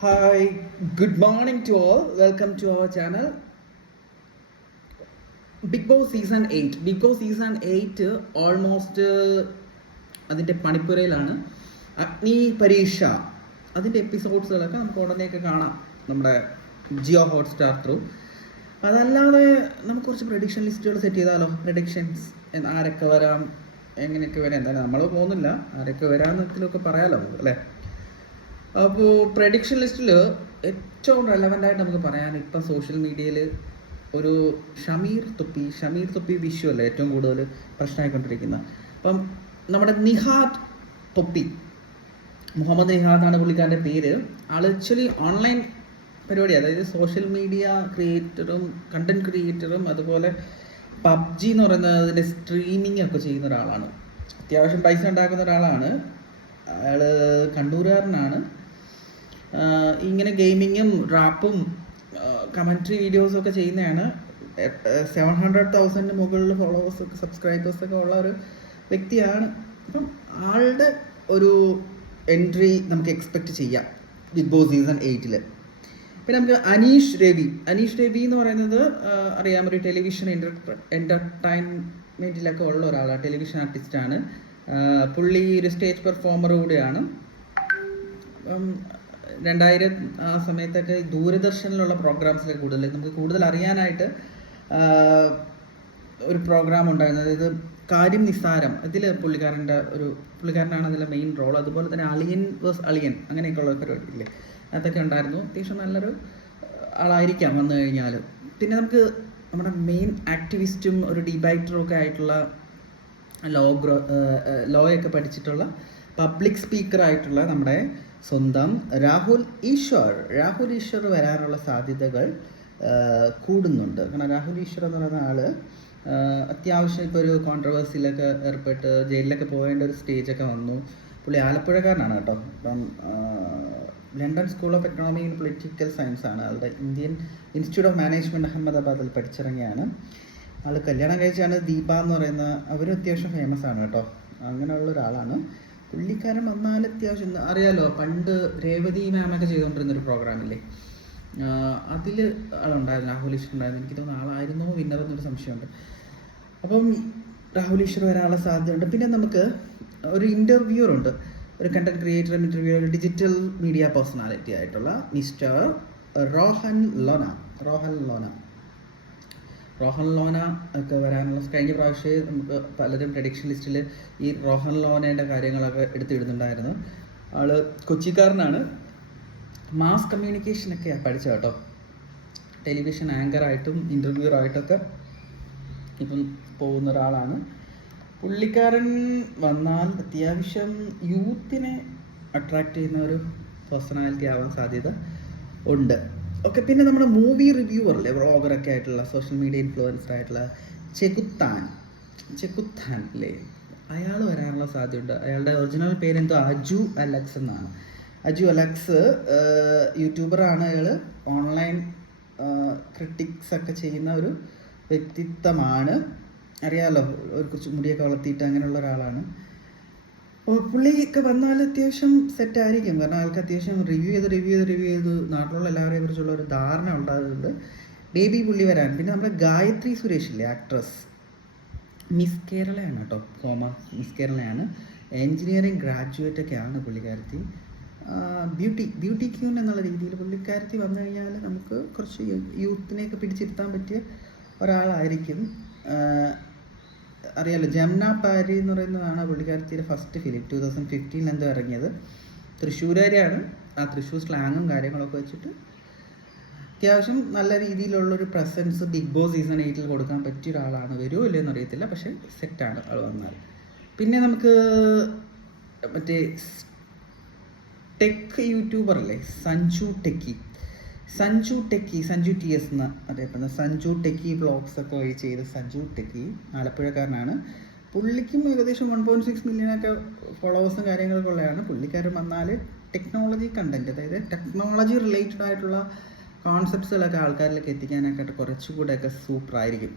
Hi, good morning to all. Welcome to our channel. Big Boss season 8. Big Boss season 8 almost അതിൻ്റെ പണിപ്പുരയിലാണ്. അഗ്നി പരീക്ഷ അതിൻ്റെ എപ്പിസോഡ്സുകളൊക്കെ നമുക്ക് ഉടനെയൊക്കെ കാണാം നമ്മുടെ ജിയോ ഹോട്ട്സ്റ്റാർ ത്രൂ. അതല്ലാതെ നമുക്ക് കുറച്ച് പ്രഡിക്ഷൻ ലിസ്റ്റുകൾ സെറ്റ് ചെയ്താലോ? പ്രഡിക്ഷൻസ് ആരൊക്കെ വരാം, എങ്ങനെയൊക്കെ വരാം. എന്തായാലും നമ്മൾ പോകുന്നില്ല, ആരൊക്കെ വരാമെന്നൊക്കെ പറയാമല്ലോ നമുക്ക്, അല്ലേ? അപ്പോൾ പ്രഡിക്ഷൻ ലിസ്റ്റിൽ ഏറ്റവും റെലവൻ്റ് ആയിട്ട് നമുക്ക് പറയാൻ ഇപ്പം സോഷ്യൽ മീഡിയയിൽ ഒരു ഷമീർ തൊപ്പി വിഷു അല്ലേ ഏറ്റവും കൂടുതൽ പ്രശ്നമായിക്കൊണ്ടിരിക്കുന്നത്. അപ്പം നമ്മുടെ നിഹാദ് തൊപ്പി, മുഹമ്മദ് നിഹാദാണ് പുള്ളിക്കാരൻ്റെ പേര്. ആൾ ആക്ച്വലി ഓൺലൈൻ പരിപാടി, അതായത് സോഷ്യൽ മീഡിയ ക്രിയേറ്ററും കണ്ടൻറ് ക്രിയേറ്ററും അതുപോലെ പബ്ജി എന്ന് പറയുന്നത് അതിൻ്റെ സ്ട്രീമിംഗ് ഒക്കെ ചെയ്യുന്ന ഒരാളാണ്. അത്യാവശ്യം പൈസ ഉണ്ടാക്കുന്ന ഒരാളാണ്. അയാൾ കണ്ണൂരുകാരനാണ്. ഇങ്ങനെ ഗെയിമിങ്ങും റാപ്പും കമൻട്രി വീഡിയോസൊക്കെ ചെയ്യുന്നതാണ്. 700,000 മുകളിൽ ഫോളോവേഴ്സൊക്കെ സബ്സ്ക്രൈബേഴ്സൊക്കെ ഉള്ള ഒരു വ്യക്തിയാണ്. അപ്പം ആളുടെ ഒരു എൻട്രി നമുക്ക് എക്സ്പെക്റ്റ് ചെയ്യാം ബിഗ് ബോസ് സീസൺ 8. പിന്നെ നമുക്ക് അനീഷ് രവി എന്ന് പറയുന്നത് അറിയാം, ഒരു ടെലിവിഷൻ എൻ്റർടൈൻമെൻറ്റിലൊക്കെ ഉള്ള ഒരാളാണ്, ടെലിവിഷൻ ആർട്ടിസ്റ്റാണ്. പുള്ളി ഒരു സ്റ്റേജ് പെർഫോമർ കൂടിയാണ്. 2000 ആ സമയത്തൊക്കെ ദൂരദർശനിലുള്ള പ്രോഗ്രാംസിലൊക്കെ നമുക്ക് കൂടുതൽ അറിയാനായിട്ട് ഒരു പ്രോഗ്രാം ഉണ്ടായിരുന്നത്, ഇത് കാര്യം നിസ്സാരം. ഇതിൽ പുള്ളിക്കാരനാണ് അതിലെ മെയിൻ റോൾ. അതുപോലെ തന്നെ അളിയൻ വേഴ്സ് അളിയൻ അങ്ങനെയൊക്കെയുള്ള പരിപാടി ഇല്ലേ, അതൊക്കെ ഉണ്ടായിരുന്നു. അത്യാവശ്യം നല്ലൊരു ആളായിരിക്കാം വന്നു കഴിഞ്ഞാൽ. പിന്നെ നമുക്ക് നമ്മുടെ മെയിൻ ആക്ടിവിസ്റ്റും ഒരു ഡിബൈറ്ററും ഒക്കെ ആയിട്ടുള്ള ലോയൊക്കെ പഠിച്ചിട്ടുള്ള പബ്ലിക് സ്പീക്കറായിട്ടുള്ള നമ്മുടെ സ്വന്തം രാഹുൽ ഈശ്വർ വരാനുള്ള സാധ്യതകൾ കൂടുന്നുണ്ട്. കാരണം രാഹുൽ ഈശ്വർ എന്ന് പറയുന്ന ആൾ അത്യാവശ്യം ഇപ്പോൾ ഒരു കോൺട്രവേഴ്സിയിലൊക്കെ ഏർപ്പെട്ട് ജയിലിലൊക്കെ പോകേണ്ട ഒരു സ്റ്റേജൊക്കെ വന്നു. പുള്ളി ആലപ്പുഴക്കാരനാണ് കേട്ടോ. ഇപ്പം London school of economic and political science ആണ് ആളുടെ. ഇന്ത്യൻ ഇൻസ്റ്റിറ്റ്യൂട്ട് ഓഫ് മാനേജ്മെൻറ്റ് അഹമ്മദാബാദിൽ പഠിച്ചിറങ്ങിയാണ് ആൾ. കല്യാണം കഴിച്ചാണ് ദീപ എന്ന് പറയുന്ന, അവരും അത്യാവശ്യം ഫേമസ് ആണ് കേട്ടോ. അങ്ങനെയുള്ള ഒരാളാണ് പുള്ളിക്കാരൻ. വന്നാൽ അത്യാവശ്യം അറിയാലോ, പണ്ട് രേവതി മാമൊക്കെ ചെയ്തുകൊണ്ടിരുന്നൊരു പ്രോഗ്രാമില്ലേ, അതിൽ ആളുണ്ടായിരുന്നു, രാഹുൽ ഈശ്വർ ഉണ്ടായിരുന്നു. എനിക്ക് തോന്നുന്നു ആളായിരുന്നോ വിന്നർ എന്നൊരു സംശയമുണ്ട്. അപ്പം രാഹുൽ ഈശ്വർ വരാനുള്ള സാധ്യതയുണ്ട്. പിന്നെ നമുക്ക് ഒരു ഇൻ്റർവ്യൂവർ ഉണ്ട്, ഒരു content creator, interviewer, digital media personality ആയിട്ടുള്ള മിസ്റ്റർ റോഹൻ ലോന ഒക്കെ വരാനുള്ള. കഴിഞ്ഞ പ്രാവശ്യം നമുക്ക് പലരും പ്രഡിക്ഷൻ ലിസ്റ്റിൽ ഈ റോഹൻ ലോനയുടെ കാര്യങ്ങളൊക്കെ എടുത്തിടുന്നുണ്ടായിരുന്നു. ആൾ കൊച്ചിക്കാരനാണ്. മാസ് കമ്മ്യൂണിക്കേഷനൊക്കെ പഠിച്ച കേട്ടോ. ടെലിവിഷൻ ആങ്കറായിട്ടും ഇൻ്റർവ്യൂറായിട്ടൊക്കെ ഇപ്പം പോകുന്ന ഒരാളാണ് പുള്ളിക്കാരൻ. വന്നാൽ അത്യാവശ്യം യൂത്തിനെ അട്രാക്റ്റ് ചെയ്യുന്ന ഒരു പേഴ്സണാലിറ്റി ആവാൻ സാധ്യത ഉണ്ട്. ഓക്കെ. പിന്നെ നമ്മുടെ മൂവി റിവ്യൂവർ അല്ലേ, വ്ളോഗറൊക്കെ ആയിട്ടുള്ള സോഷ്യൽ മീഡിയ ഇൻഫ്ലുവൻസർ ആയിട്ടുള്ള ചെകുത്താൻ അല്ലേ, അയാൾ വരാനുള്ള സാധ്യതയുണ്ട്. അയാളുടെ ഒറിജിനൽ പേരെന്തോ അജു അലക്സ് എന്നാണ്. അജു അലക്സ് യൂട്യൂബറാണ്. അയാൾ ഓൺലൈൻ ക്രിട്ടിക്സ് ഒക്കെ ചെയ്യുന്ന ഒരു വ്യക്തിത്വമാണ്. അറിയാമല്ലോ, കുറച്ച് മുടിയൊക്കെ വളർത്തിയിട്ട് അങ്ങനെയുള്ള ഒരാളാണ്. പുള്ളിയൊക്കെ വന്നാൽ അത്യാവശ്യം സെറ്റായിരിക്കും. കാരണം ആൾക്ക് അത്യാവശ്യം റിവ്യൂ ചെയ്ത് നാട്ടിലുള്ള എല്ലാവരെയും കുറിച്ചുള്ള ഒരു ധാരണ ഉണ്ടാകുന്നുണ്ട്. ബേബി പുള്ളി വരാൻ. പിന്നെ നമ്മുടെ ഗായത്രി സുരേഷ് ഇല്ലേ, ആക്ട്രസ്, മിസ് കേരളയാണ് കേട്ടോ, മിസ് കേരളയാണ്. എൻജിനീയറിങ് ഗ്രാജുവേറ്റൊക്കെയാണ് പുള്ളിക്കാരത്തി. ബ്യൂട്ടി ക്യൂൻ എന്നുള്ള രീതിയിൽ പുള്ളിക്കാരത്തി വന്നു കഴിഞ്ഞാൽ നമുക്ക് കുറച്ച് യൂത്തിനെയൊക്കെ പിടിച്ചിരുത്താൻ പറ്റിയ ഒരാളായിരിക്കും. അറിയാലോ, ജംന പാരി എന്ന് പറയുന്നതാണ് പുള്ളിക്കാരത്തിയുടെ ഫസ്റ്റ് ഫിലിം. 2015 എന്തോ ഇറങ്ങിയത്. തൃശ്ശൂരുകാരിയാണ്. ആ തൃശ്ശൂർ സ്ലാങ്ങും കാര്യങ്ങളൊക്കെ വെച്ചിട്ട് അത്യാവശ്യം നല്ല രീതിയിലുള്ളൊരു പ്രസൻസ് ബിഗ് ബോസ് സീസൺ 8 കൊടുക്കാൻ പറ്റിയ ഒരാളാണ്. വരുമോ ഇല്ലയെന്ന് അറിയത്തില്ല, പക്ഷേ സെറ്റാണ് ആൾ വന്നാൽ. പിന്നെ നമുക്ക് മറ്റേ ടെക് യൂട്യൂബർ അല്ലേ, സഞ്ജു ടി എസ് എന്ന് അറിയപ്പെടുന്ന സഞ്ജു ടെക്കി വ്ളോഗ്സ് ഒക്കെ വഴി ചെയ്ത് സഞ്ജു ടെക്കി ആലപ്പുഴക്കാരനാണ്. പുള്ളിക്കും ഏകദേശം 1.6 മില്യണൊക്കെ ഫോളോവേഴ്സും കാര്യങ്ങളൊക്കെ ഉള്ളതാണ്. പുള്ളിക്കാരൻ വന്നാൽ ടെക്നോളജി കണ്ടൻറ്റ്, അതായത് ടെക്നോളജി റിലേറ്റഡ് ആയിട്ടുള്ള കോൺസെപ്റ്റ്സുകളൊക്കെ ആൾക്കാരിലേക്ക് എത്തിക്കാനൊക്കെ കുറച്ചുകൂടെയൊക്കെ സൂപ്പറായിരിക്കും.